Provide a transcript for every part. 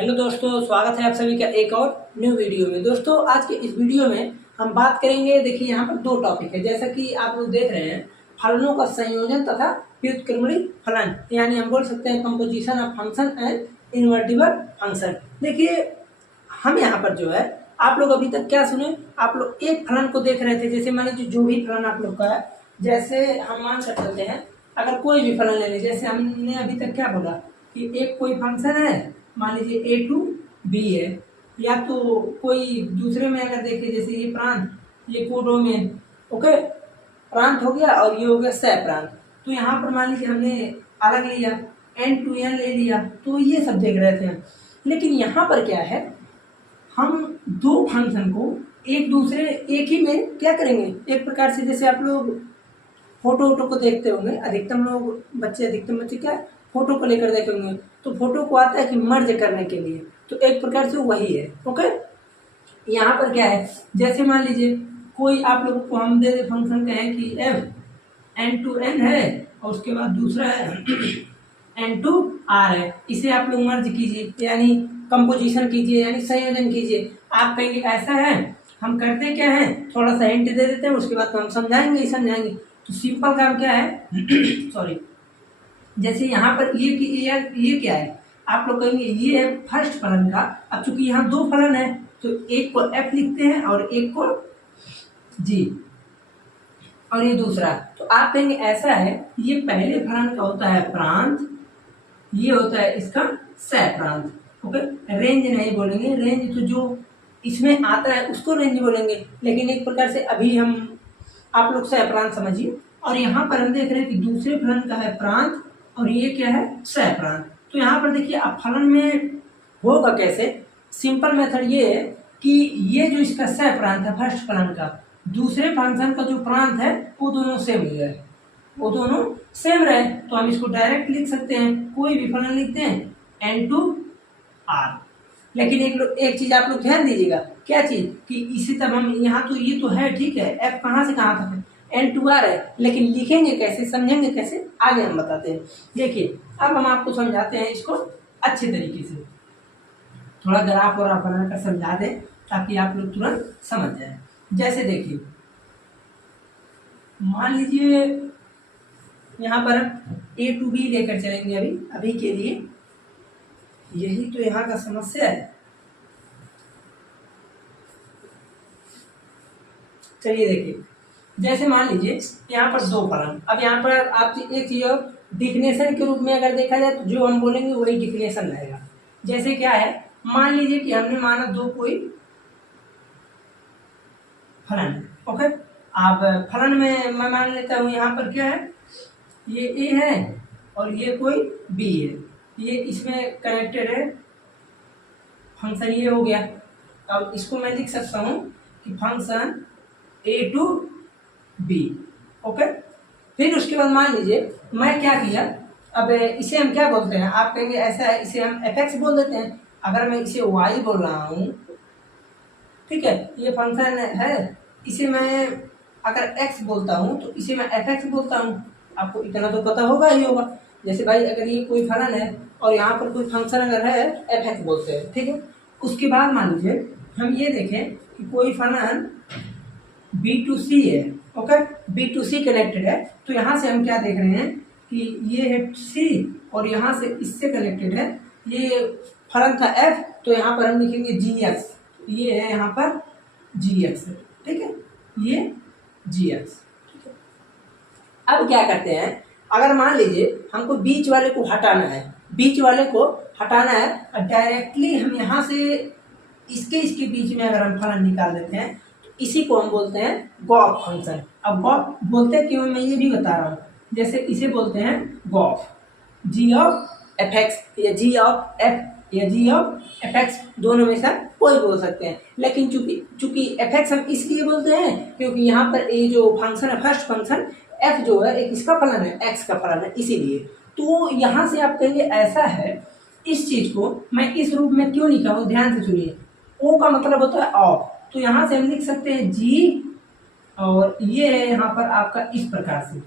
Hello दोस्तों, स्वागत है आप सभी का एक और न्यू वीडियो में। दोस्तों आज के इस वीडियो में हम बात करेंगे। देखिए यहाँ पर दो टॉपिक है, जैसा कि आप लोग देख रहे हैं, फलनों का संयोजन तथा व्युत्क्रमणी फलन, यानी हम बोल सकते हैं composition of function and invertible function. देखिए हम यहाँ पर जो है, आप लोग अभी तक क्या सुने, आप लोग एक फलन को देख रहे थे। जैसे मान लीजिए जो भी फलन आप लोग का है, जैसे हम मान कर चलते हैं, अगर कोई भी फलन ले लें, जैसे हमने अभी तक क्या बोला कि एक कोई फंक्शन है, मान लीजिए ए टू बी है, या तो कोई दूसरे में अगर देखें, जैसे ये प्रांत, ये कोडोमेन, ओके, प्रांत हो गया और ये हो गया सह प्रांत। तो यहाँ पर मान लीजिए हमने अलग लिया, एन टू एन ले लिया, तो ये सब देख रहे थे हम। लेकिन यहाँ पर क्या है, हम दो फंक्शन को एक दूसरे एक ही में क्या करेंगे, एक प्रकार से जैसे आप लोग फोटो वोटो को देखते होंगे, अधिकतम बच्चे क्या फोटो को लेकर देखे होंगे, तो फोटो को आता है कि मर्ज करने के लिए, तो एक प्रकार से वही है। ओके, यहाँ पर क्या है, जैसे मान लीजिए कोई आप लोगों को हम दे फंक्शन कहें कि एफ एन टू एन है, और उसके बाद दूसरा है एन टू आर है, इसे आप लोग मर्ज कीजिए, यानी कंपोजिशन कीजिए, यानी संयोजन कीजिए। आप कहेंगे ऐसा है, हम करते क्या है, थोड़ा सा हिंट दे देते हैं, उसके बाद तो हम समझाएंगे। तो सिंपल काम क्या है सॉरी, जैसे यहाँ पर ये क्या है, आप लोग कहेंगे ये है फर्स्ट फलन का। अब चूंकि यहाँ दो फलन है, तो एक को एफ लिखते हैं और एक को जी, और ये दूसरा। तो आप कहेंगे ऐसा है, ये पहले फलन का होता है प्रांत, ये होता है इसका सह प्रांत। ओके, रेंज नहीं बोलेंगे, रेंज तो जो इसमें आता है उसको रेंज बोलेंगे, लेकिन एक प्रकार से अभी हम आप लोग सह प्रांत समझिए। और यहाँ पर हम देख रहे हैं कि दूसरे फलन का है प्रांत, और ये क्या है, सह प्रांत। तो यहाँ पर देखिए अब फलन में होगा कैसे, सिंपल मेथड ये है कि ये जो इसका सह प्रांत है फर्स्ट फलन का, दूसरे फंक्शन का जो प्रांत है वो दोनों सेम ही है, वो दोनों सेम रहे, तो हम इसको डायरेक्ट लिख सकते हैं, कोई भी फलन लिखते हैं एन टू आर। लेकिन एक चीज आप लोग ध्यान दीजिएगा, क्या चीज, कि इसी तरह हम यहाँ तो ये तो है ठीक है, एफ कहाँ से कहाँ तक है, एन टू आर है, लेकिन लिखेंगे कैसे, समझेंगे कैसे, आगे हम बताते हैं। देखिए अब हम आपको समझाते हैं इसको अच्छे तरीके से, थोड़ा ग्राफ वराफ बनाकर समझा दें ताकि आप लोग तुरंत समझ जाए। जैसे देखिए मान लीजिए यहाँ पर ए टू बी लेकर चलेंगे, अभी के लिए, यही तो यहाँ का समस्या है। चलिए देखिए, जैसे मान लीजिए यहाँ पर दो फलन, अब यहाँ पर आप एक चीज और डिफिनेशन के रूप में अगर देखा जाए तो जो हम बोलेंगे वही डिफिनेशन रहेगा। जैसे क्या है, मान लीजिए कि हमने माना दो कोई फलन, ओके, अब फलन में मैं मान लेता हूँ यहाँ पर क्या है, ये ए है और ये कोई बी है, ये इसमें कनेक्टेड है फंक्शन, ये हो गया। अब इसको मैं लिख सकता हूँ कि function A to B, okay. फिर उसके बाद मान लीजिए मैं क्या किया, अब इसे हम क्या बोलते हैं, आप कहेंगे ऐसा है, इसे हम एफ एक्स बोल देते हैं। अगर मैं इसे वाई बोल रहा हूँ, ठीक है, ये फंक्शन है, इसे मैं अगर एक्स बोलता हूँ तो इसे मैं एफ एक्स बोलता हूँ। आपको इतना तो पता होगा ही होगा, जैसे भाई अगर ये कोई फलन है और यहाँ पर कोई फंक्शन अगर है, एफ एक्स बोलते हैं, ठीक है। उसके बाद मान लीजिए हम ये देखें कि कोई फलन बी टू सी है, okay, B to C connected है, तो यहाँ से हम क्या देख रहे हैं कि ये है सी और यहाँ से इससे कनेक्टेड है ये फलन का एफ, तो यहाँ पर हम लिखेंगे जी एक्स, ये है यहाँ पर जी एक्स, ठीक है, ये जी एक्स। अब क्या करते हैं, अगर मान लीजिए हमको बीच वाले को हटाना है, और डायरेक्टली हम यहाँ से इसके बीच में अगर हम फलन निकाल देते हैं, तो इसी को हम बोलते हैं गॉस फंक्शन। अब गॉस बोलते हैं क्यों, मैं ये भी बता रहा हूँ। जैसे इसे बोलते हैं गॉस, जी ऑफ एफ एक्स या जी ऑफ एफ या जी ऑफ एफ एक्स, दोनों में से कोई बोल सकते हैं। लेकिन चूंकि एफ एक्स हम इसलिए बोलते हैं क्योंकि यहाँ पर ये जो फंक्शन है, फर्स्ट फंक्शन एफ जो है, एक इसका फलन है, एक्स का फलन है, इसीलिए। तो यहाँ से आप कहेंगे ऐसा है, इस चीज को मैं इस रूप में क्यों लिखा हूँ, ध्यान से सुनिए। ओ का मतलब होता है ऑफ, तो यहाँ से हम लिख सकते हैं जी, और ये है यहाँ पर आपका इस प्रकार से,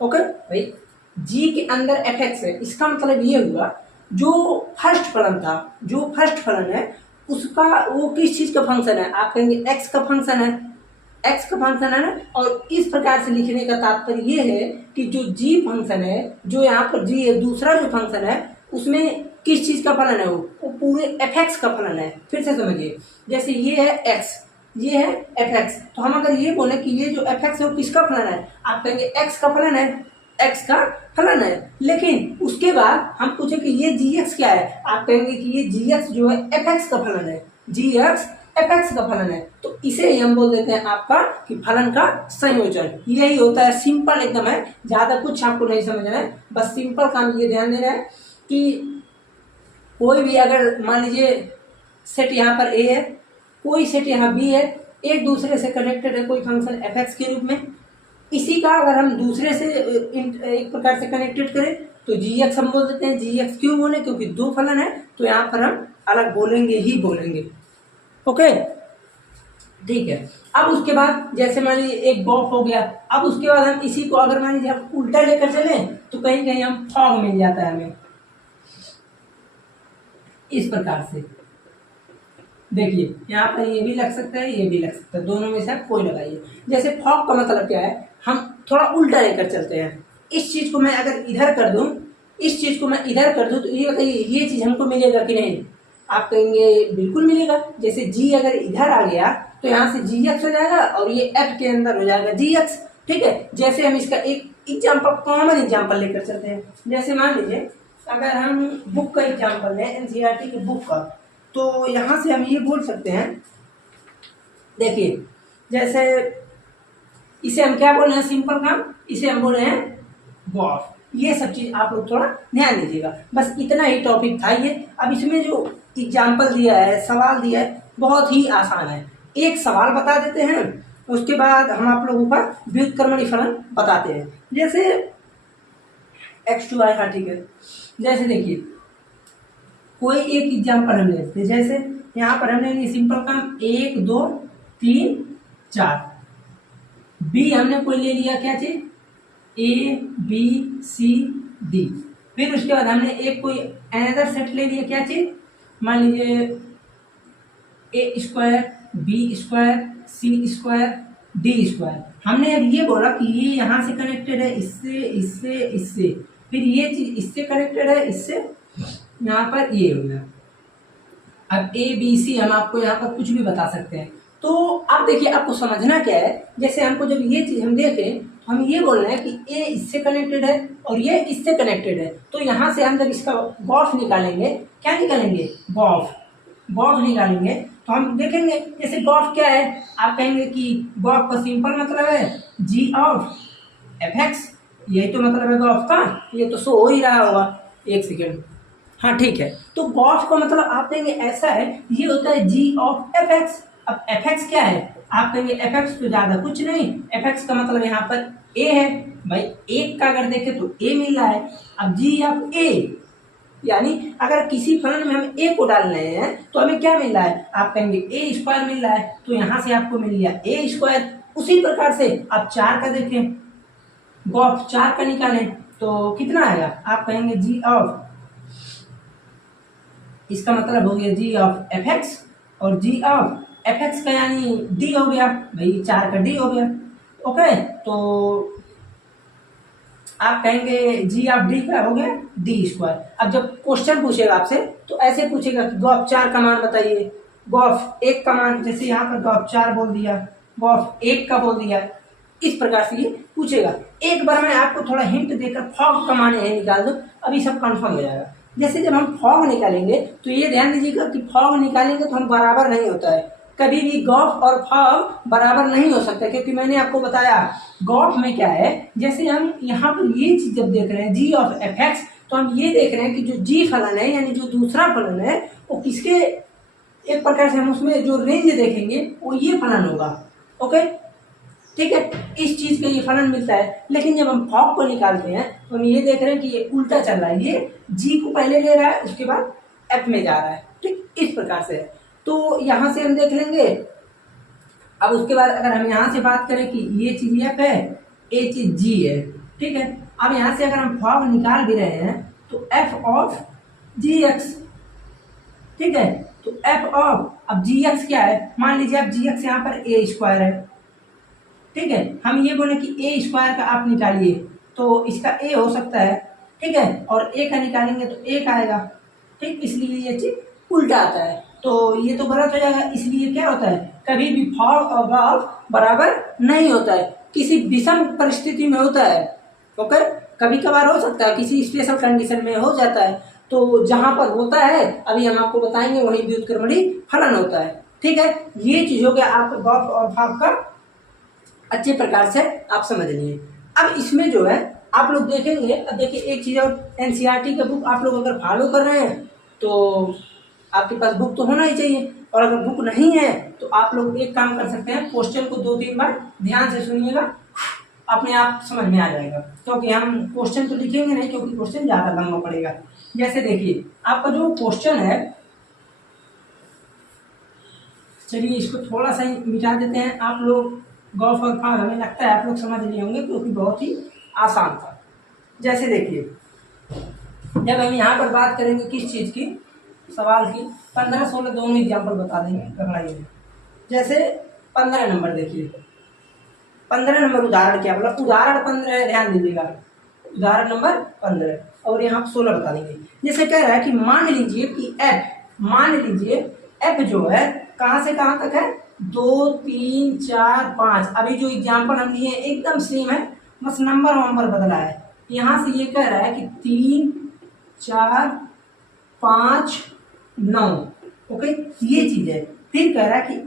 ओके भाई, जी के अंदर एफ एक्स है, इसका मतलब ये हुआ जो फर्स्ट फलन था, जो फर्स्ट फलन है उसका वो किस चीज का फंक्शन है, आप कहेंगे एक्स का फंक्शन है, एक्स का फंक्शन है ना। और इस प्रकार से लिखने का तात्पर्य ये है कि जो जी फंक्शन है, जो यहाँ पर जी है, दूसरा जो फंक्शन है उसमें किस चीज का फलन है, वो पूरे एफ एक्स का फलन है। फिर से समझिए, जैसे ये है एक्स, ये है एफ एक्स, तो हम अगर ये बोले कि ये जो एफ एक्स है वो किसका फलन है, आप कहेंगे एक्स का फलन है, एक्स का फलन है। लेकिन उसके बाद हम पूछे कि ये जी एक्स क्या है, आप कहेंगे कि ये जी एक्स जो है एफ एक्स का फलन है, जी एक्स एफ एक्स का फलन है। तो इसे ही हम बोल देते हैं आपका कि फलन का संयोजन। यही होता है, सिंपल एकदम है, ज्यादा कुछ आपको नहीं समझना है, बस सिंपल काम ये ध्यान देना है कि कोई भी अगर मान लीजिए सेट यहाँ पर ए है, कोई सेट यहाँ बी है, एक दूसरे से कनेक्टेड है कोई फंक्शन एफ एक्स के रूप में, इसी का अगर हम दूसरे से एक प्रकार से कनेक्टेड करें तो जी एक्स हम बोल देते हैं। जी एक्स क्यों बोले, क्योंकि दो फलन है तो यहाँ पर हम अलग बोलेंगे ही बोलेंगे। ओके, ठीक है। अब उसके बाद जैसे मान लीजिए एक बॉफ हो गया, अब उसके बाद हम इसी को अगर मान लीजिए हम उल्टा लेकर चले तो कहीं कहीं हम फॉग मिल जाता है हमें, इस प्रकार से। देखिए यहाँ पर ये भी लग सकता है, ये भी लग सकता है, दोनों में से आप कोई लगाइए। जैसे फॉग का मतलब क्या है, हम थोड़ा उल्टा लेकर चलते हैं, इस चीज को मैं अगर इधर कर दूं, इस चीज को मैं इधर कर दूं, तो ये बताइए ये चीज हमको मिलेगा कि नहीं, आप कहेंगे बिल्कुल मिलेगा। जैसे जी अगर इधर आ गया तो यहाँ से जी एक्स हो जाएगा और ये एफ के अंदर हो जाएगा जी एक्स, ठीक है। जैसे हम इसका एक एग्जाम्पल, कॉमन एग्जाम्पल लेकर चलते हैं। जैसे मान लीजिए अगर हम बुक का एग्जाम्पल लें, एनसीईआरटी की बुक का, तो यहाँ से हम ये बोल सकते हैं, देखिए जैसे इसे हम क्या बोल रहे हैं, सिंपल काम, इसे हम बोल रहे हैं गॉफ। ये सब चीज आप लोग थोड़ा ध्यान दीजिएगा, बस इतना ही टॉपिक था ये। अब इसमें जो एग्जाम्पल दिया है, सवाल दिया है, बहुत ही आसान है। एक सवाल बता देते हैं, उसके बाद हम आप लोगों का व्युत्क्रमणी फलन बताते हैं। जैसे x2 y, हाँ ठीक है। जैसे देखिए कोई एक एग्जाम्पल हम लेते हैं, जैसे यहाँ पर हमने लिए सिंपल काम 1 2 3 4, बी हमने कोई ले लिया क्या चीज, ए बी सी डी। फिर उसके बाद हमने एक कोई अनदर सेट ले लिया क्या चीज, मान लीजिए ए स्क्वायर बी स्क्वायर सी स्क्वायर डी स्क्वायर। हमने अब ये बोला कि ये यहाँ से कनेक्टेड है इससे इससे इससे, फिर ये चीज इससे कनेक्टेड है इससे, यहाँ पर ये हो गया। अब ए बी सी हम आपको यहाँ पर कुछ भी बता सकते हैं। तो आप देखिए आपको समझना क्या है, जैसे हमको जब ये चीज हम देखें तो हम ये बोल रहे हैं कि ए इससे कनेक्टेड है और ये इससे कनेक्टेड है, तो यहाँ से हम जब इसका गॉफ निकालेंगे, क्या निकालेंगे, गॉफ, गॉफ निकालेंगे तो हम देखेंगे जैसे गॉफ क्या है, आप कहेंगे कि गॉफ का सिंपल मतलब है जी ऑफ एफ एक्स, यही तो मतलब है गॉफ का, ये तो शो हो ही रहा होगा, एक सेकेंड, हाँ ठीक है। तो गॉफ का मतलब आप कहेंगे ऐसा है, ये होता है जी ऑफ एफ एक्स। अब एफ एक्स क्या है, आप कहेंगे एफ एक्स तो ज्यादा कुछ नहीं, एफ एक्स का मतलब यहाँ पर ए है, भाई एक का अगर देखें तो ए मिल रहा है। अब जी ऑफ ए, यानी अगर किसी फलन में हम ए को डाल रहे हैं तो हमें क्या मिल रहा है, आप कहेंगे ए स्क्वायर मिल रहा है, तो यहाँ से आपको मिल गया ए स्क्वायर। उसी प्रकार से आप 4 का देखें, गॉफ 4 का निकालें तो कितना आएगा, आप कहेंगे जी ऑफ, इसका मतलब हो गया जी ऑफ एफ एक्स, और जी ऑफ एफ एक्स का यानी डी हो गया, भाई 4 का डी हो गया। ओके, तो आप कहेंगे जी ऑफ डी का हो गया डी स्क्वायर। अब जब क्वेश्चन पूछेगा आपसे तो ऐसे पूछेगा कि गॉफ 4 का मान बताइए, गॉफ 1 का मान, जैसे यहाँ पर गॉफ 4 बोल दिया, गॉफ 1 का बोल दिया, इस प्रकार से ये पूछेगा। एक बार मैं आपको थोड़ा हिंट देकर फॉग का मान यही निकाल दो, अभी सब कंफर्म हो जाएगा। जैसे जब हम फॉग निकालेंगे तो ये ध्यान दीजिएगा कि फॉग निकालेंगे तो हम बराबर नहीं होता है, कभी भी गॉफ और फॉग बराबर नहीं हो सकता, क्योंकि मैंने आपको बताया गॉफ में क्या है, जैसे हम यहाँ पर ये चीज जब देख रहे हैं जी ऑफ एफ एक्स, तो हम ये देख रहे हैं कि जो जी फलन है यानी जो दूसरा फलन है वो किसके, एक प्रकार से हम उसमें जो रेंज देखेंगे वो ये फलन होगा। ओके, ठीक है, इस चीज का ये फलन मिलता है। लेकिन जब हम फॉग को निकालते हैं तो हम ये देख रहे हैं कि ये उल्टा चल रहा है, ये जी को पहले ले रहा है उसके बाद एफ में जा रहा है, ठीक, इस प्रकार से। तो यहाँ से हम देख लेंगे। अब उसके बाद अगर हम यहाँ से बात करें कि ये चीज एफ है, ये चीज जी है, ठीक है। अब यहाँ से अगर हम फॉग निकाल भी रहे हैं तो एफ ऑफ जी एक्स, ठीक है। तो एफ ऑफ, अब जी एक्स क्या है, मान लीजिए आप जी एक्स यहाँ पर ए स्क्वायर है, ठीक है। हम ये बोले कि ए स्क्वायर का आप निकालिए, तो इसका ए हो सकता है, ठीक है, और ए का निकालेंगे तो एक आएगा, ठीक, इसलिए ये चीज उल्टा आता है, तो ये तो गलत हो जाएगा। इसलिए क्या होता है, कभी भी फॉल और गॉफ बराबर नहीं होता है, किसी विषम परिस्थिति में होता है, ओके। कभी कभार हो सकता है, किसी स्पेशल कंडीशन में हो जाता है, तो जहां पर होता है अभी हम आपको बताएंगे वही व्युत्क्रमणीय फलन होता है, ठीक है। ये चीज हो गया आपका गॉफ और भाग का, अच्छे प्रकार से आप समझ लिए। अब इसमें जो है आप लोग देखेंगे, अब देखिए एक चीज और, एनसीईआरटी का बुक आप लोग अगर फॉलो कर रहे हैं तो आपके पास बुक तो होना ही चाहिए, और अगर बुक नहीं है तो आप लोग एक काम कर सकते हैं, क्वेश्चन को 2-3 बार ध्यान से सुनिएगा, अपने आप समझ में आ जाएगा, क्योंकि हम क्वेश्चन तो लिखेंगे नहीं, क्योंकि क्वेश्चन ज्यादा लंबा पड़ेगा। जैसे देखिए आपका जो क्वेश्चन है, चलिए इसको थोड़ा सा ही मिटा देते हैं, आप लोग गॉफ और भाग हमें लगता है आप लोग समझ लिए होंगे, क्योंकि बहुत ही आसान था। जैसे देखिए जब हम यहाँ पर बात करेंगे किस चीज़ की, सवाल की, 15-16 दोनों एग्जाम्पल बता देंगे पढ़ाई में। जैसे 15 नंबर देखिए, 15 नंबर उदाहरण क्या बोला, उदाहरण 15 है, ध्यान दीजिएगा, उदाहरण नंबर 15, और यहाँ 16 बता देंगे। जैसे कह रहा है कि मान लीजिए कि एफ, मान लीजिए एफ जो है कहाँ से कहाँ तक है, 2, 3, 4, 5। अभी जो एग्जाम्पल हम लिए एकदम सेम है, बस नंबर बदला है। यहाँ से ये कह रहा है कि 3, 4, 5, 9, ओके, ये चीज है। फिर कह रहा है कि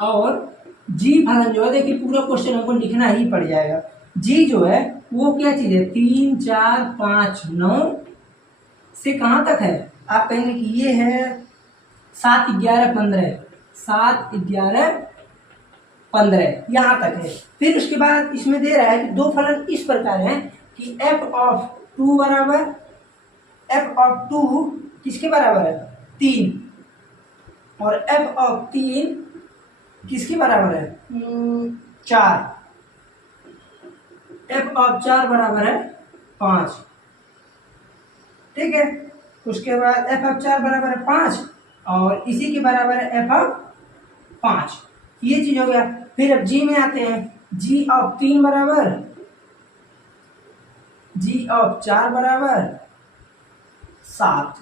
और जी फलन जो है, देखिए पूरा क्वेश्चन हमको लिखना ही पड़ जाएगा। जी जो है वो क्या चीज है, 3, 4, 5, 9 से कहाँ तक है, आप कहेंगे कि ये है 7, 11, 15, 7, 11, 15 यहाँ तक है। फिर उसके बाद इसमें दे रहा है कि दो फलन इस प्रकार हैं कि एफ ऑफ 2 बराबर, एफ ऑफ 2 किसके बराबर है, 3, और एफ ऑफ 3 किसके बराबर है, 4, एफ ऑफ 4 बराबर है 5, ठीक है। उसके बाद एफ ऑफ 4 बराबर है 5, और इसी के बराबर है एफ ऑफ 5, ये चीज हो गया। फिर अब जी में आते हैं, जी ऑफ 3 बराबर, जी ऑफ 4 बराबर 7,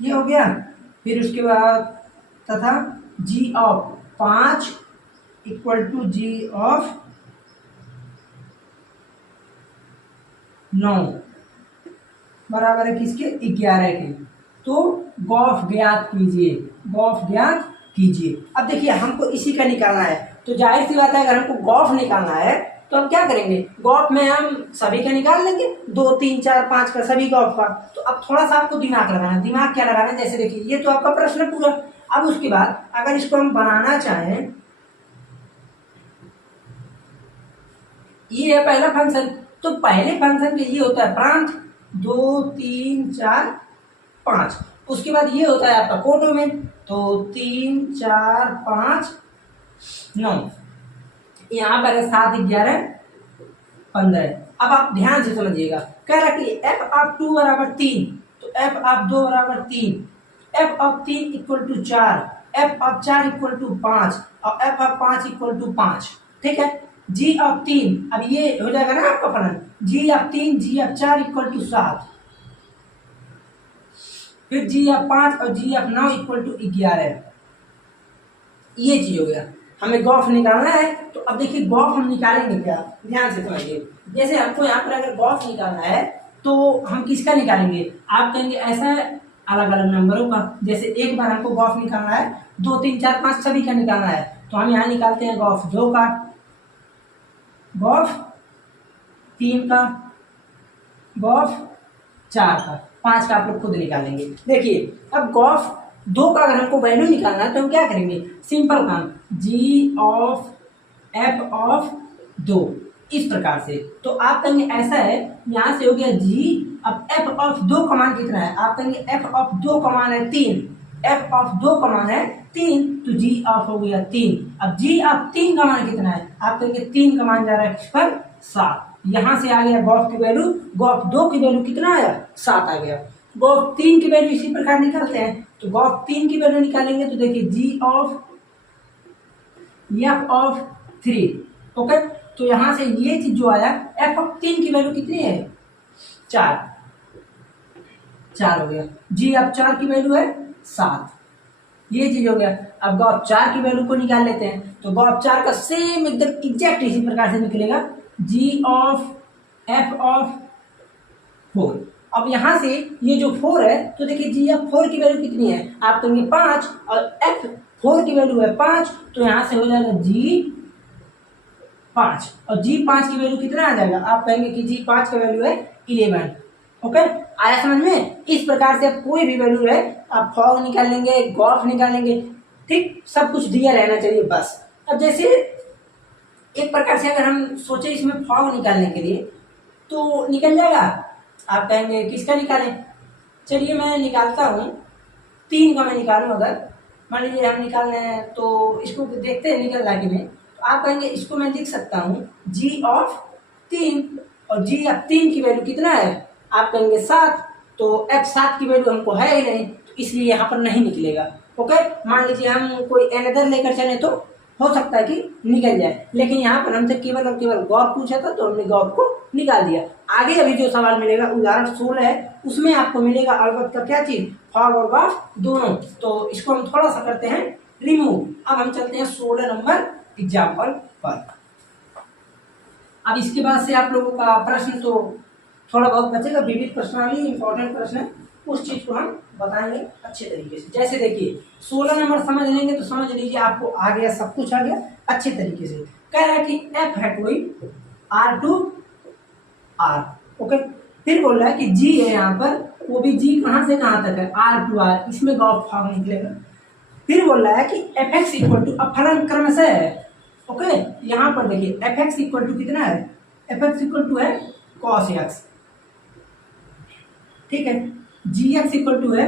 ये हो गया। फिर उसके बाद तथा G of 5 equal to G of 9 बराबर है किसके, 11 के। तो गॉफ ज्ञात कीजिए, गॉफ ज्ञात कीजिए। अब देखिए हमको इसी का निकालना है, तो जाहिर सी बात है अगर हमको गॉफ निकालना है तो हम क्या करेंगे, गॉफ में हम सभी का निकाल लेंगे, 2, 3, 4, 5 का, सभी गॉफ का। तो अब थोड़ा सा आपको दिमाग लगाना है, दिमाग क्या लगाना है, जैसे देखिए ये तो आपका प्रश्न है पूरा। अब उसके बाद अगर इसको हम बनाना चाहें, ये है पहला फंक्शन, तो पहले फंक्शन के ये होता है प्रांत, 2, 3, 4, 5। उसके बाद ये होता है आपका कोडोमेन, तो 3, 4, 5, 9, यहाँ पर है 7, 11, 15। अब आप ध्यान से समझिएगा, कह रहा कि एफ ऑफ 2 बराबर 3, तो एफ ऑफ 2 बराबर 3, f of 3 equal to 4, f of 4 equal to 5, और एफ ऑफ 5 इक्वल टू 5, ठीक है। जी ऑफ 3, अब ये हो जाएगा ना आपका फलन, G of 3, G of 4 equal to 7, फिर जी ऑफ 5 और जी ऑफ 9 इक्वल टू 11, ये चीज हो गया। हमें गॉफ निकालना है, तो अब देखिए गॉफ हम निकालेंगे क्या, ध्यान से समझिए। जैसे हमको यहाँ पर अगर गॉफ निकालना है तो हम किसका निकालेंगे, आप कहेंगे ऐसा अलग अलग नंबरों का। जैसे एक बार हमको गॉफ निकालना है, 2, 3, 4, 5 सभी का निकालना है, तो हम यहाँ निकालते हैं गॉफ 2 का, गॉफ 3 का, गॉफ 4 का, 5 का आप लोग खुद निकालेंगे। देखिए अब गॉफ 2 का अगर हमको वैल्यू निकालना है तो हम क्या करेंगे, सिंपल काम, जी ऑफ एफ ऑफ 2, इस प्रकार से। तो आप कहेंगे ऐसा है, यहाँ से हो गया जी, अब एफ ऑफ 2 का मान कितना है, आप कहेंगे एफ ऑफ 2 का मान है 3, एफ ऑफ 2 का मान है 3, तो जी ऑफ हो गया 3। अब जी ऑफ 3 का मान कितना है, आप कहेंगे 3 का मान जा रहा है किस पर, 7। यहाँ से आ गया गॉफ की वैल्यू, गॉफ 2 की वैल्यू कितना आया 7 आ गया। गॉफ 3 की वैल्यू इसी प्रकार निकालते हैं, तो गॉफ 3 की वैल्यू निकालेंगे तो देखिए जी ऑफ एफ ऑफ 3, ओके। तो यहाँ से ये चीज जो आया एफ ऑफ 3 की वैल्यू कितनी है 4 हो गया। जी ऑफ 4 की वैल्यू है 7, ये चीज हो गया। अब गॉफ 4 की वैल्यू को निकाल लेते हैं, तो गॉफ 4 का सेम एकदम एग्जैक्ट इसी प्रकार से निकलेगा जी ऑफ एफ ऑफ 4। अब यहाँ से ये जो 4 है तो देखिए जी ऑफ 4 की वैल्यू कितनी है, आप कहेंगे 5 और एफ 4 की वैल्यू है 5, तो यहाँ से हो जाएगा जी 5 और जी 5 की वैल्यू कितना आ जाएगा, आप कहेंगे कि जी 5 का वैल्यू है 11, ओके। आया समझ में? इस प्रकार से आप कोई भी वैल्यू है आप फॉग निकालेंगे, गॉफ निकालेंगे, ठीक, सब कुछ दिया रहना चाहिए बस। अब जैसे एक प्रकार से अगर हम सोचे इसमें फॉग निकालने के लिए तो निकल जाएगा, आप कहेंगे किसका निकालें, चलिए मैं निकालता हूँ 3 का मैं निकालूँ। अगर मान लीजिए हम निकाल रहे हैं तो इसको देखते हैं निकल रहा कि नहीं, तो आप कहेंगे इसको मैं लिख सकता हूँ जी ऑफ 3 और जी ऑफ 3 की वैल्यू कितना है, आप कहेंगे 7, तो एफ 7 की वैल्यू हमको है ही नहीं, तो इसलिए यहाँ पर नहीं निकलेगा, ओके। मान लीजिए हम कोई एनदर लेकर चले तो हो सकता है कि निकल जाए, लेकिन यहाँ पर हमसे केवल और केवल गॉफ पूछा था तो हमने गॉफ को निकाल दिया। आगे अभी जो सवाल मिलेगा उदाहरण 16 है, उसमें आपको मिलेगा अलबत्ता क्या चीज, फॉग और गॉफ दोनों, तो इसको हम थोड़ा सा करते हैं रिमूव। अब हम चलते हैं 16 नंबर एग्जाम्पल पर। अब इसके बाद से आप लोगों का प्रश्न तो थोड़ा बहुत बचेगा, विविध प्रश्नावली इंपॉर्टेंट प्रश्न है, उस चीज को हम बताएंगे अच्छे तरीके से। जैसे देखिए 16 नंबर समझ लेंगे तो समझ लीजिए आपको आ गया, सब कुछ आ गया अच्छे तरीके से। कह रहा है कि एफ है कोई R टू R, ओके। फिर बोल रहा है कि G है यहाँ पर, वो भी G कहाँ से कहाँ तक है R टू R, इसमें गॉफ फॉग निकलेगा। फिर बोल रहा है कि एफ एक्स इक्वल टू, अब फलन क्रमशः है, ओके। यहाँ पर देखिए एफ एक्स इक्वल टू कितना है, एफ एक्स इक्वल टू है कॉस एक्स, ठीक है। जी एक्स इक्वल टू है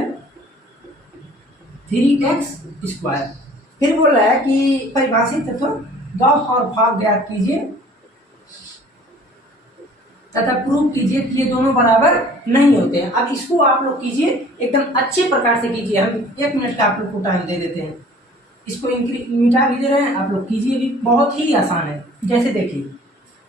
3x स्क्वायर। फिर बोल रहा है कि परिभाषित तत्व गॉफ और फॉग ज्ञात कीजिए तथा प्रूव कीजिए कि ये दोनों बराबर नहीं होते हैं। अब इसको आप लोग कीजिए एकदम अच्छे प्रकार से कीजिए, हम 1 मिनट का आप लोग को टाइम दे देते हैं, इसको मिटा भी दे रहे हैं, आप लोग कीजिए भी, बहुत ही आसान है। जैसे देखिए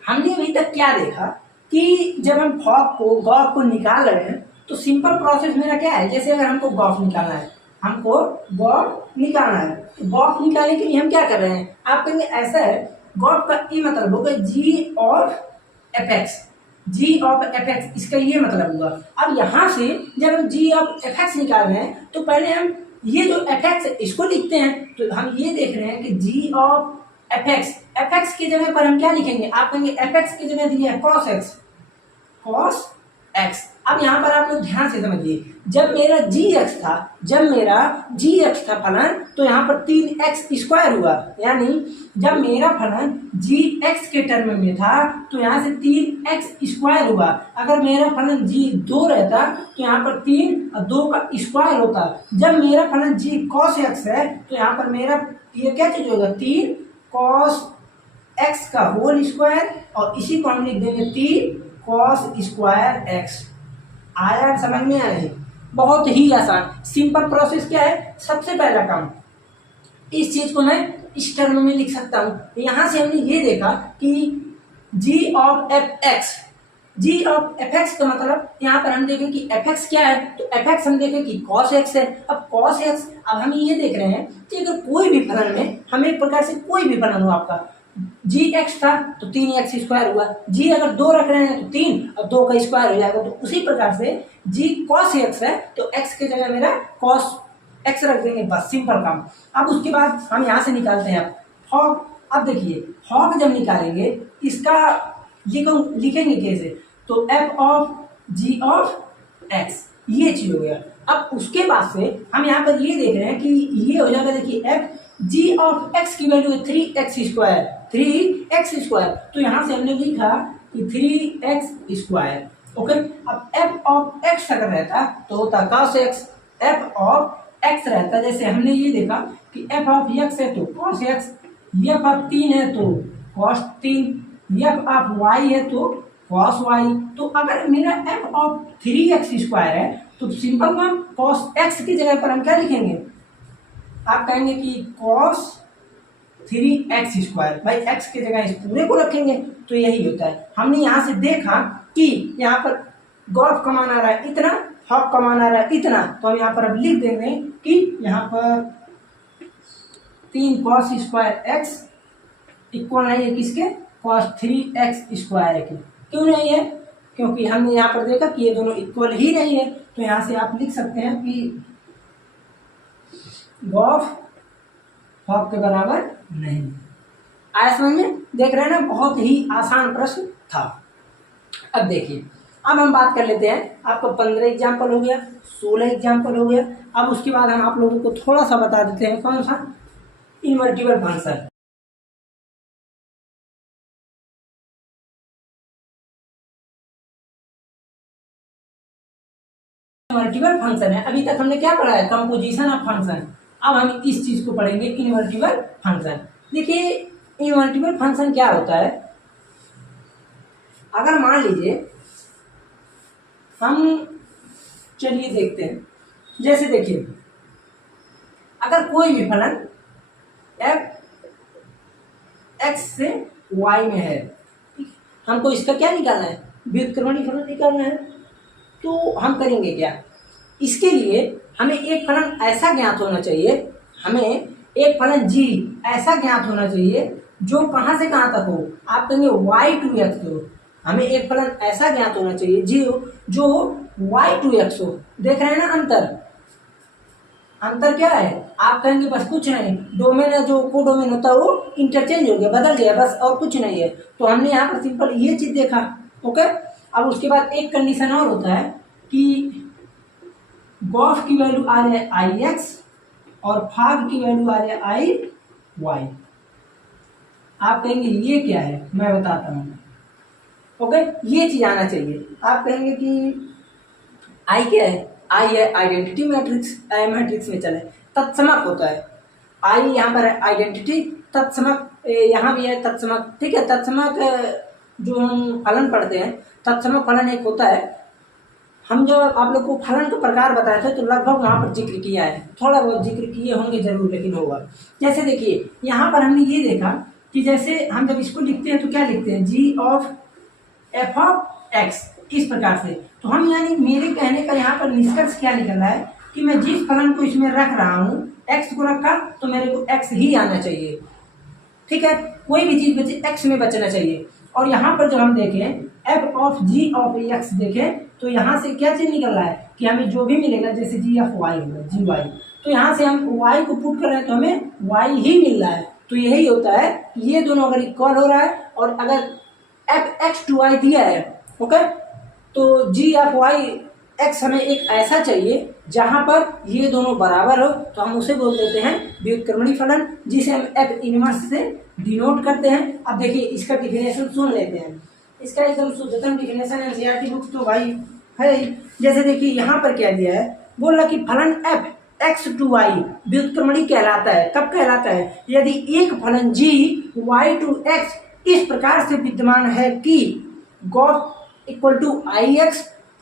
हमने अभी तक क्या देखा कि जब हम फॉग को गॉफ को निकाल रहे हैं तो सिंपल प्रोसेस मेरा क्या है, जैसे अगर हमको गॉफ निकालना है, हमको गॉफ निकालना है, तो गॉफ निकालने के लिए हम क्या कर रहे हैं, आप कहेंगे ऐसा है, गॉफ का ये मतलब होगा G of F X, G of F X, इसका ये मतलब हुआ। अब यहाँ से जब हम जी ऑफ एफ एक्स निकाल रहे हैं तो पहले हम ये जो एफ एक्स इसको लिखते हैं, तो हम ये देख रहे हैं कि जी ऑफ एफ एक्स की जगह पर हम क्या लिखेंगे, आप कहेंगे एफ एक्स की जगह दिया है कॉस एक्स, कॉस एक्स। अब यहाँ पर आप लोग ध्यान से समझिए, जब मेरा जी एक्स था फलन, तो यहाँ पर 3x स्क्वायर हुआ, यानी जब मेरा फलन जी एक्स के टर्म में था तो यहाँ से 3x स्क्वायर हुआ। अगर मेरा फलन जी 2 रहता तो यहाँ पर 3 और 2 का स्क्वायर होता। जब मेरा फलन जी कॉस एक्स है तो यहाँ पर मेरा ये क्या चीज होगा, 3 कॉस एक्स का होल स्क्वायर, और इसी को हम लिख देंगे 3 कॉस स्क्वायर एक्स। आया समझ में आ रही, बहुत ही आसान सिंपल प्रोसेस। क्या है, सबसे पहला काम इस चीज को मैं इस टर्म में लिख सकता हूं। यहां से हमने ये देखा कि G of F X, G of F X का मतलब यहाँ पर हम देखें कि एफ एक्स क्या है, तो एफ एक्स हम देखें कि कॉस एक्स है। अब कॉस एक्स, अब हम ये देख रहे हैं कि अगर कोई भी फलन में हमें एक प्रकार से कोई भी फलन हो, आपका जी एक्स था तो 3x स्क्वायर हुआ, जी अगर 2 रख रहे हैं तो 3 और 2 का स्क्वायर हो जाएगा। तो उसी प्रकार से जी कॉस एक्स है तो x की जगह मेरा कॉस एक्स रख देंगे, बस सिंपल काम। अब उसके बाद हम यहाँ से निकालते हैं फॉग। अब देखिए फॉग जब निकालेंगे इसका लिखेंगे कैसे, तो f of g of x, ये चीज हो गया। अब उसके बाद से हम यहाँ पर ये देख रहे हैं कि ये हो जाएगा, देखिए एफ जी ऑफ एक्स की वैल्यू है 3x स्क्वायर, 3x स्क्वायर, तो यहाँ से हमने लिखा कि 3x स्क्वायर, ओके। अब एफ ऑफ एक्स अगर रहता तो होता cos x, F of x रहता, जैसे हमने ये देखा कि एफ ऑफ एक्स है तो cos x, एफ ऑफ 3 है तो cos 3, एफ ऑफ y है तो कॉस वाई। तो अगर मेरा एफ ऑफ 3x² है तो सिंपल मैम कॉस x की जगह पर हम क्या लिखेंगे, आप कहेंगे कि कॉस 3x²। भाई x की जगह इस पूरे को रखेंगे तो यही होता है। हमने यहाँ से देखा कि यहाँ पर गॉफ का मान आ रहा है इतना, हॉक का मान आ रहा है इतना, तो हम यहाँ पर अब लिख देंगे कि यहाँ पर 3 cos² x इक्वल नहीं है किसके, cos 3x² के। क्यों नहीं है, क्योंकि हमने यहाँ पर देखा कि ये दोनों इक्वल ही नहीं है। तो यहाँ से आप लिख सकते हैं कि गॉफ हॉक के बराबर नहीं। आया समझ में, देख रहे हैं ना, बहुत ही आसान प्रश्न था। अब देखिए, अब हम बात कर लेते हैं, आपका 15 एग्जाम्पल हो गया, 16 एग्जाम्पल हो गया। अब उसके बाद हम आप लोगों को थोड़ा सा बता देते हैं कौन सा, इनवर्टिबल फंक्शन। इनवर्टिबल फंक्शन है, अभी तक हमने क्या पढ़ा है, कंपोजिशन ऑफ फंक्शन। अब हम इस चीज को पढ़ेंगे, इनवर्टिबल फंक्शन। देखिए इनवर्टिबल फंक्शन क्या होता है, अगर मान लीजिए हम, चलिए देखते हैं, जैसे देखिए अगर कोई भी फलन f x से y में है, हमको इसका क्या निकालना है, व्युत्क्रमणीय फलन निकालना है। तो हम करेंगे क्या, इसके लिए हमें एक फलन ऐसा ज्ञात होना चाहिए, हमें एक फलन g ऐसा ज्ञात होना चाहिए जो कहाँ से कहाँ तक हो, आप कहेंगे y to x हो। हमें एक फलन ऐसा ज्ञात होना चाहिए जो y to x हो। देख रहे हैं ना अंतर, अंतर क्या है, आप कहेंगे बस कुछ नहीं, डोमेन है जो को डोमेन होता है वो इंटरचेंज हो गया, बदल गया, बस और कुछ नहीं है। तो हमने यहाँ पर सिंपल ये चीज देखा। ओके, अब उसके बाद एक कंडीशन और होता है कि गॉफ की वैल्यू आ रही है IX और फाग की वैल्यू आ रही है IY। आप कहेंगे ये क्या है, मैं बताता हूँ। ओके, ये चीज आना चाहिए। आप कहेंगे कि आई क्या है, आई है आइडेंटिटी मैट्रिक्स, मैट्रिक्स में चले तत्समक होता है। आई यहाँ पर है आइडेंटिटी, तत्समक यहाँ भी है तत्समक, ठीक है। तत्समक जो हम फलन पढ़ते हैं, तत्समक फलन एक होता है। हम जब आप लोग को फलन का प्रकार बताए थे तो लगभग वहाँ पर जिक्र किया है, थोड़ा बहुत जिक्र किए होंगे जरूर, लेकिन होगा। जैसे देखिए यहाँ पर हमने ये देखा कि जैसे हम जब इसको लिखते हैं तो क्या लिखते हैं, g of f of x, इस प्रकार से। तो हम यानी मेरे कहने का यहाँ पर निष्कर्ष क्या निकल रहा है कि मैं जिस फलन को इसमें रख रहा हूँ, x को रखा तो मेरे को x ही आना चाहिए, ठीक है। कोई भी चीज बचे x में बचना चाहिए। और यहाँ पर जब हम देखें f of g of x देखें तो यहाँ से क्या चीज निकल रहा है कि हमें जो भी मिलेगा, जैसे g ऑफ y होगा gy, तो यहाँ से हम y को पुट कर रहे हैं तो हमें y ही मिल रहा है। तो यही होता है, ये दोनों अगर इक्वल हो रहा है और अगर f(x to y) दिया है, ओके, तो g ऑफ y x हमें एक ऐसा चाहिए जहां पर ये दोनों बराबर हो, तो हम उसे बोल देते हैं व्युत्क्रमणीय फलन, जिसे हम f इनवर्स से डिनोट करते हैं। अब देखिए इसका डिफिनेशन सुन लेते हैं, इसका एकदम शुद्धतम डिफिनेशन एनसीईआरटी बुक तो भाई है ही। जैसे देखिए यहाँ पर क्या दिया है, बोला कि फलन f x to y व्युत्क्रमणीय कहलाता है। कब कहलाता है, यदि एक फलन g y to x इस प्रकार से विद्यमान है कि gof equal to IX,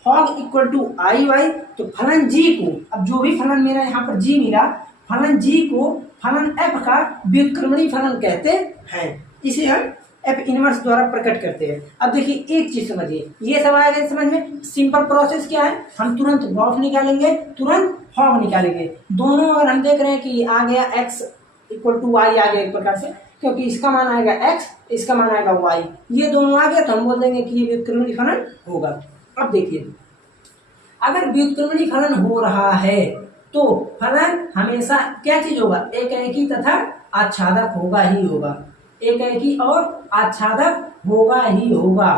fog equal to IY। तो फलन g को, अब जो भी फलन मेरा यहाँ पर g मिला, फलन g को फलन f का व्युत्क्रमणीय फलन कहते हैं। इसे हम f इनवर्स द्वारा प्रकट करते हैं। अब देखिए एक चीज समझिए, ये सब आएगा समझ में। सिंपल प्रोसेस क्या है, हम तुरंत गॉफ निकालेंगे, तुरंत फॉग निकालेंगे। दोनों अगर हम देख रहे हैं कि आ गया x इक्वल टू y आ गया एक प्रकार से, क्योंकि इसका मान आएगा x, इसका मान आएगा y, ये दोनों आ गया तो हम बोल देंगे कि ये व्युत्क्रमणीय फलन होगा। अब देखिए अगर व्युत्क्रमणीय फलन हो रहा है तो फलन हमेशा क्या चीज होगा, एक एकी तथा आच्छादक होगा ही होगा, एक एकी और आच्छादक होगा ही होगा।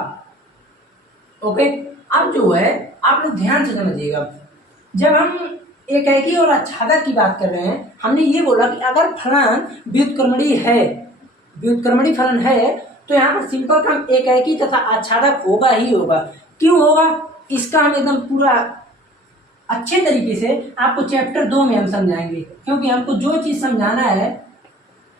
ओके, अब जो है आप लोग ध्यान से समझिएगा, जब हम एकाएकी और आच्छादक की बात कर रहे हैं, हमने ये बोला कि अगर फलन व्युत्क्रमणीय है, व्युत्क्रमणीय फलन है, तो यहाँ पर सिंपल काम एकाएकी तथा आच्छादक होगा ही होगा। क्यों होगा, इसका हम एकदम पूरा अच्छे तरीके से आपको चैप्टर 2 में हम समझाएंगे, क्योंकि हमको जो चीज समझाना है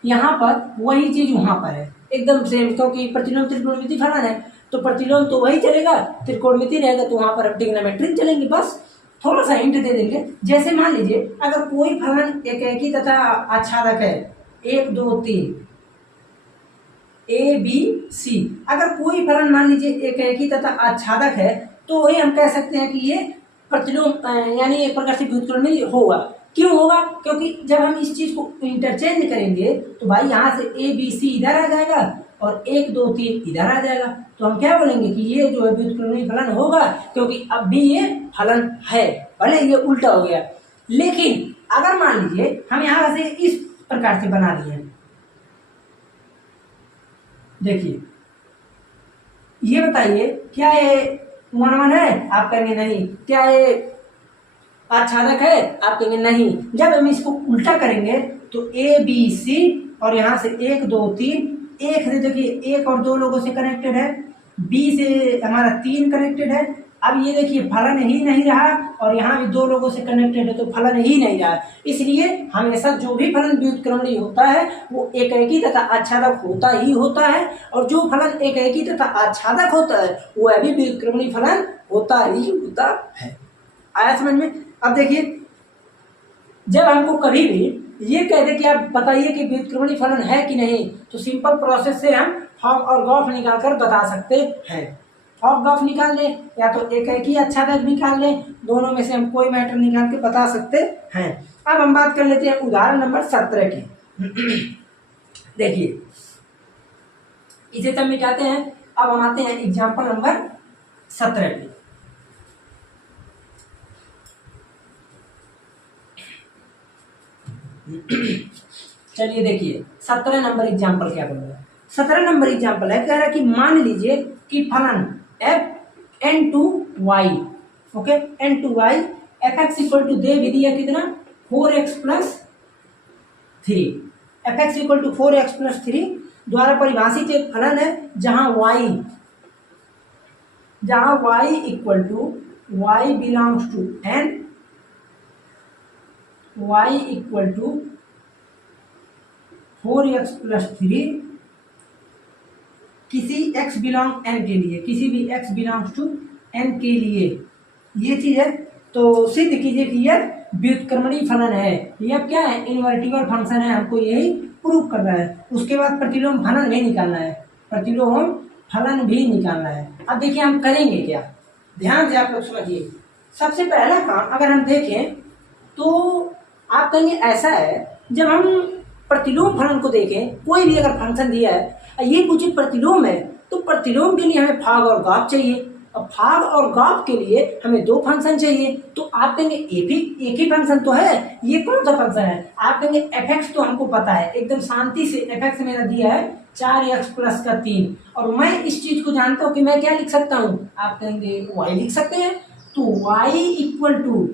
यहाँ पर वही चीज वहां पर है एकदम सेम, क्योंकि प्रतिलोम त्रिकोणमिति फलन है। तो प्रतिलोम तो वही चलेगा, त्रिकोणमिति रहेगा तो वहां पर हम ट्रिग्नोमेट्रिक चलेंगे। बस थोड़ा सा हिंट दे देंगे। जैसे मान लीजिए अगर कोई फलन एकेकी तथा आच्छादक है, 1 2 3 ABC, अगर कोई फलन मान लीजिए एकेकी तथा आच्छादक है तो वही हम कह सकते हैं कि ये प्रतिलोम यानी एक प्रकार से व्युत्क्रमणीय होगा। क्यों होगा? क्योंकि जब हम इस चीज को इंटरचेंज करेंगे तो भाई यहाँ से ABC इधर आ जाएगा और 1 2 3 इधर आ जाएगा, तो हम क्या बोलेंगे कि ये जो है व्युत्क्रमणीय फलन होगा, क्योंकि अब भी ये फलन है, भले ये उल्टा हो गया। लेकिन अगर मान लीजिए हम यहाँ से इस प्रकार से बना दिए, देखिए ये बताइए क्या ये 1 1 है? आप कहेंगे नहीं। क्या ये आच्छादक है? आप कहेंगे नहीं। जब हम इसको उल्टा करेंगे तो ABC और यहाँ से 1 2 3, एक से देखिए 1 और 2 लोगों से कनेक्टेड है, B से हमारा 3 कनेक्टेड है। अब ये देखिए फलन ही नहीं रहा और यहाँ भी 2 लोगों से कनेक्टेड है तो फलन ही नहीं रहा। इसलिए हमेशा जो भी फलन व्युत्क्रमणीय होता है वो एकेकी तथा आच्छादक होता ही होता है, और जो फलन एकेकी तथा आच्छादक होता है वो अभी व्युत्क्रमणीय फलन होता ही होता है। आया समझ में? अब देखिए जब हमको कभी भी ये कह दे कि आप बताइए कि व्युत्क्रमणीय फलन है कि नहीं, तो सिंपल प्रोसेस से हम फॉग और गॉफ निकाल कर बता सकते हैं। फॉग गॉफ निकाल ले या तो एकेकी आच्छादक निकाल ले, दोनों में से हम कोई मैटर निकाल के बता सकते हैं। अब हम बात कर लेते हैं उदाहरण नंबर 17 की। देखिए इसे तब मिटाते हैं। अब हम आते हैं एग्जाम्पल नंबर 17 पे। चलिए देखिए 17 नंबर एग्जाम्पल क्या बोल रहा है। 17 नंबर एग्जाम्पल है, कह रहा है कि मान लीजिए कि फलन f n2y, okay, n2y fx equal to दे भी दिया कितना 4x plus 3, fx equal to 4x plus 3 द्वारा परिभाषित एक फलन है जहां y equal to y belongs to n, y equal to 4x plus 3 किसी x बिलोंग n के लिए, किसी भी x बिलोंग्स टू n के लिए ये चीज है, तो सिद्ध कीजिए कि यह व्युत्क्रमणीय फलन है। ये अब क्या है? इनवर्टिबल फंक्शन है, हमको यही प्रूव करना है। उसके बाद प्रतिलोम फलन भी निकालना है, प्रतिलोम फलन भी निकालना है। अब देखिए हम करेंगे क्या, ध्यान से आप लोग समझिए। सबसे पहला काम अगर हम देखें तो आप कहेंगे ऐसा है, जब हम प्रतिलोम फलन को देखें, कोई भी अगर फंक्शन दिया है ये पूछे प्रतिलोम है, तो प्रतिलोम के लिए हमें भाग और गाप चाहिए। अब भाग और गाप के लिए हमें 2 फंक्शन चाहिए, तो आप कहेंगे एक ही फंक्शन तो है, ये कौन सा फंक्शन है? आप कहेंगे fx तो हमको पता है, एकदम शांति से fx मेरा दिया है 4x प्लस का 3, और मैं इस चीज को जानता हूँ कि मैं क्या लिख सकता हूँ, आप कहेंगे y लिख सकते हैं। तो y equal to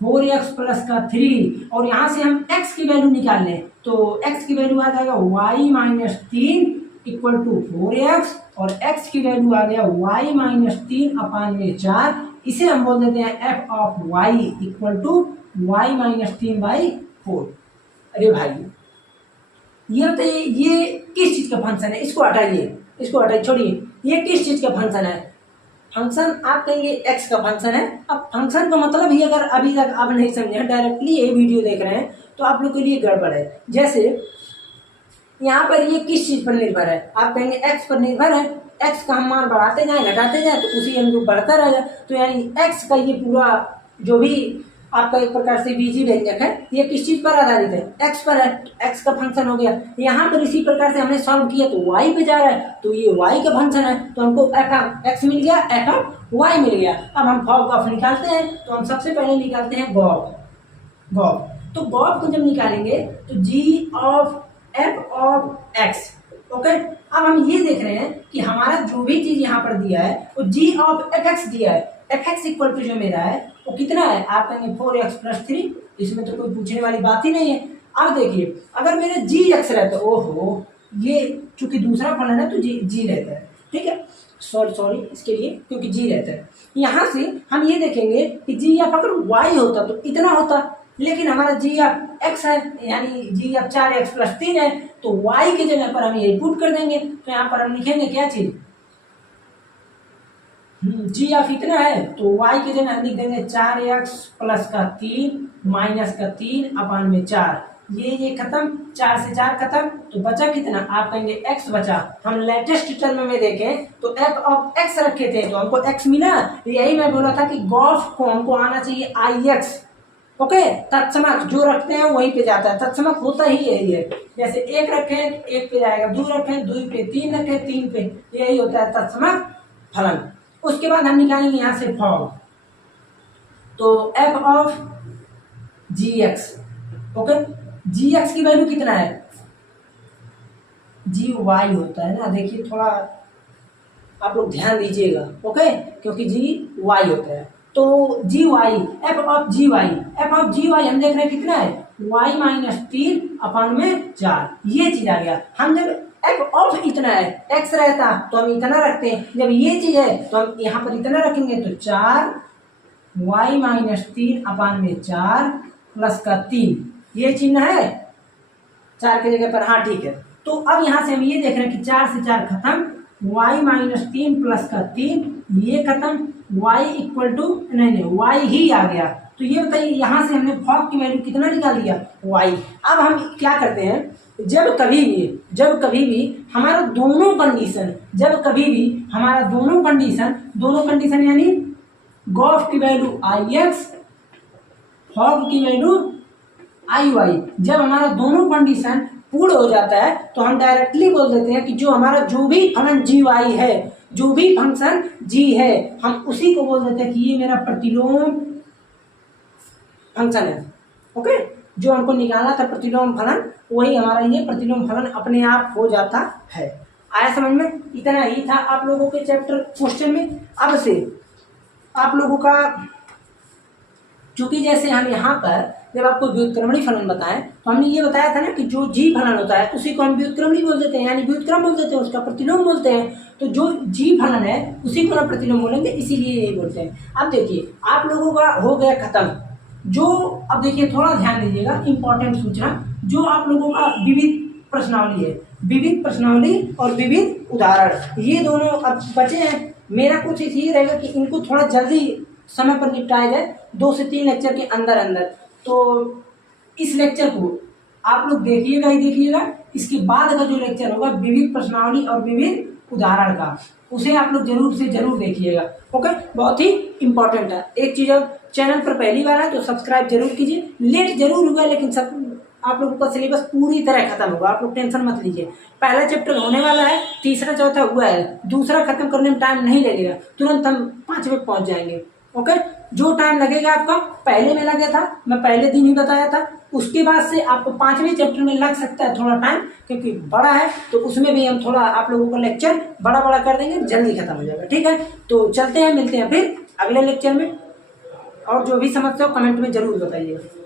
4x plus का 3, और यहाँ से हम x की वैल्यू निकाल लें तो x की वैल्यू आ जाएगा y minus 3 equal to 4x, और x की वैल्यू आ गया y माइनस 3 अपान में 4। इसे हम बोल देते हैं f of y equal to y minus 3/4। अरे भाई ये बताइए ये किस चीज का फंक्शन है? इसको हटाइए, छोड़िए, ये किस चीज का फंक्शन है? फंक्शन आप कहेंगे x का फंक्शन है। अब फंक्शन का मतलब ही अगर अभी तक आप नहीं समझे, डायरेक्टली ये वीडियो देख रहे हैं तो आप लोग के लिए गड़बड़ है। जैसे यहाँ पर ये किस चीज पर निर्भर है? आप कहेंगे x पर निर्भर है, x का हम मान बढ़ाते जाए घटाते जाए तो उसी अनुरूप बढ़ता रहेगा, तो यानी x का ये पूरा जो भी आपका एक प्रकार से बीजी व्यंजक है ये किस चीज पर आधारित है? x पर है, x का फंक्शन हो गया। यहाँ पर इसी प्रकार से हमने सॉल्व किया तो y पे जा रहा है, तो ये y का फंक्शन है, तो हमको f(x) मिल गया, f(y) मिल गया। अब हम गॉफ निकालते हैं, तो हम सबसे पहले निकालते हैं गॉफ। तो गॉफ को जब निकालेंगे तो g of f of x, okay. अब हम ये देख रहे हैं कि हमारा जो भी चीज यहाँ पर दिया है वो g ऑफ fx दिया है, fx इक्वल टू जो मेरा है वो कितना है? आप कहेंगे 4x प्लस 3, इसमें तो कोई पूछने वाली बात ही नहीं है। अब देखिए अगर मेरे gx रहता है, ओहो ये चूंकि दूसरा फलन है तो g रहता है, ठीक है, सॉरी इसके लिए, क्योंकि g रहता है। यहाँ से हम ये देखेंगे कि g ऑफ अगर y होता तो इतना होता, लेकिन हमारा g ऑफ x है, यानी g ऑफ 4x प्लस 3 है, तो y की जगह पर हम ये पुट कर देंगे। तो यहाँ पर हम लिखेंगे क्या चीज? जी ऑफ इतना है तो वाई के जगह हम लिख देंगे 4x प्लस का 3 माइनस का 3 अपान में 4। ये खत्म, 4 से 4 खत्म, तो बचा कितना? आप कहेंगे x बचा। हम लेटेस्ट टर्म में देखें तो f ऑफ x रखे थे तो हमको x मिला। यही मैं बोला था कि गॉफ को हमको आना चाहिए ix। ओके, तत्समक जो रखते हैं वहीं पे जाता है, तत्समक होता ही यही है। जैसे एक रखें एक पे जाएगा, दो रखें दो पे, तीन रखें तीन पे, यही होता है तत्समक फलन। उसके बाद हम निकालेंगे यहाँ से फॉर्म, तो f of gx। Okay, gx की वैल्यू कितना है? gy होता है ना, देखिए थोड़ा आप लोग ध्यान दीजिएगा। ओके, क्योंकि gy होता है तो gy, f ऑफ gy हम देख रहे हैं कितना है? y माइनस 3 अपान में 4। ये चीज आ गया। हम जब f ऑफ इतना है, x रहता तो हम इतना रखते हैं, जब ये चीज है तो हम यहाँ पर इतना रखेंगे, तो 4 y माइनस 3 अपान में 4 प्लस का 3, ये चिन्ह है 4 की जगह पर। हाँ ठीक है, तो अब यहाँ से हम ये देख रहे हैं कि 4 से 4 खत्म, y माइनस 3 प्लस का 3, ये खत्म, y इक्वल टू नहीं y ही आ गया। तो ये बताइए यहाँ से हमने फॉक की वैल्यू कितना निकाल लिया? y। अब हम क्या करते हैं, जब कभी भी हमारा दोनों कंडीशन यानी गॉफ की वैल्यू ix, फॉक की वैल्यू iy, जब हमारा दोनों कंडीशन पूर्ण हो जाता है तो हम डायरेक्टली बोल देते हैं कि जो भी फलन gy है, जो भी फंक्शन g है, हम उसी को बोल देते हैं कि ये मेरा प्रतिलोम फंक्शन है। ओके, जो हमको निकाला था प्रतिलोम फलन, वही हमारा ये प्रतिलोम फलन अपने आप हो जाता है। आया समझ में? इतना ही था आप लोगों के चैप्टर क्वेश्चन में। अब से आप लोगों का, चूंकि जैसे हम यहाँ पर जब आपको व्युत्क्रमणी फलन बताएं तो हमने ये बताया था ना कि जो जी फलन होता है उसी को हम व्युत्क्रमणी बोल देते हैं, यानी व्युत्क्रम बोल देते हैं, उसका प्रतिलोम बोलते हैं। तो जो जी फलन है उसी को हम प्रतिलोम बोलेंगे, इसीलिए यही बोलते हैं। अब देखिए आप लोगों का हो गया खत्म। जो अब देखिए थोड़ा ध्यान दीजिएगा, इंपॉर्टेंट सूचना, जो आप लोगों का विविध प्रश्नावली है, विविध प्रश्नावली और विविध उदाहरण, ये दोनों अब बचे हैं। मेरा कोशिश ये रहेगा कि इनको थोड़ा जल्दी समय पर निपटाया जाए, 2 से 3 लेक्चर के अंदर। तो इस लेक्चर को आप लोग देखिएगा ही देखिएगा। इसके बाद का जो लेक्चर होगा विविध प्रश्नावली और विविध उदाहरण का, उसे आप लोग जरूर से जरूर देखिएगा। ओके, बहुत ही इंपॉर्टेंट है। एक चीज और, चैनल पर पहली बार है तो सब्सक्राइब जरूर कीजिए। लेट जरूर हुआ लेकिन सब आप लोगों का सिलेबस पूरी तरह खत्म होगा, आप लोग टेंशन मत लीजिए। पहला चैप्टर होने वाला है, तीसरा चौथा हुआ है, दूसरा खत्म करने में टाइम नहीं लगेगा, तुरंत हम 5वें पहुंच जाएंगे। ओके, जो टाइम लगेगा आपका पहले में लगा था, मैं पहले दिन ही बताया था, उसके बाद से आपको 5वें चैप्टर में लग सकता है थोड़ा टाइम, क्योंकि बड़ा है तो उसमें भी हम थोड़ा आप लोगों का लेक्चर बड़ा कर देंगे, जल्दी खत्म हो जाएगा। ठीक है, तो चलते हैं, मिलते हैं फिर अगले लेक्चर में। और जो भी समस्या हो कमेंट में जरूर बताइएगा।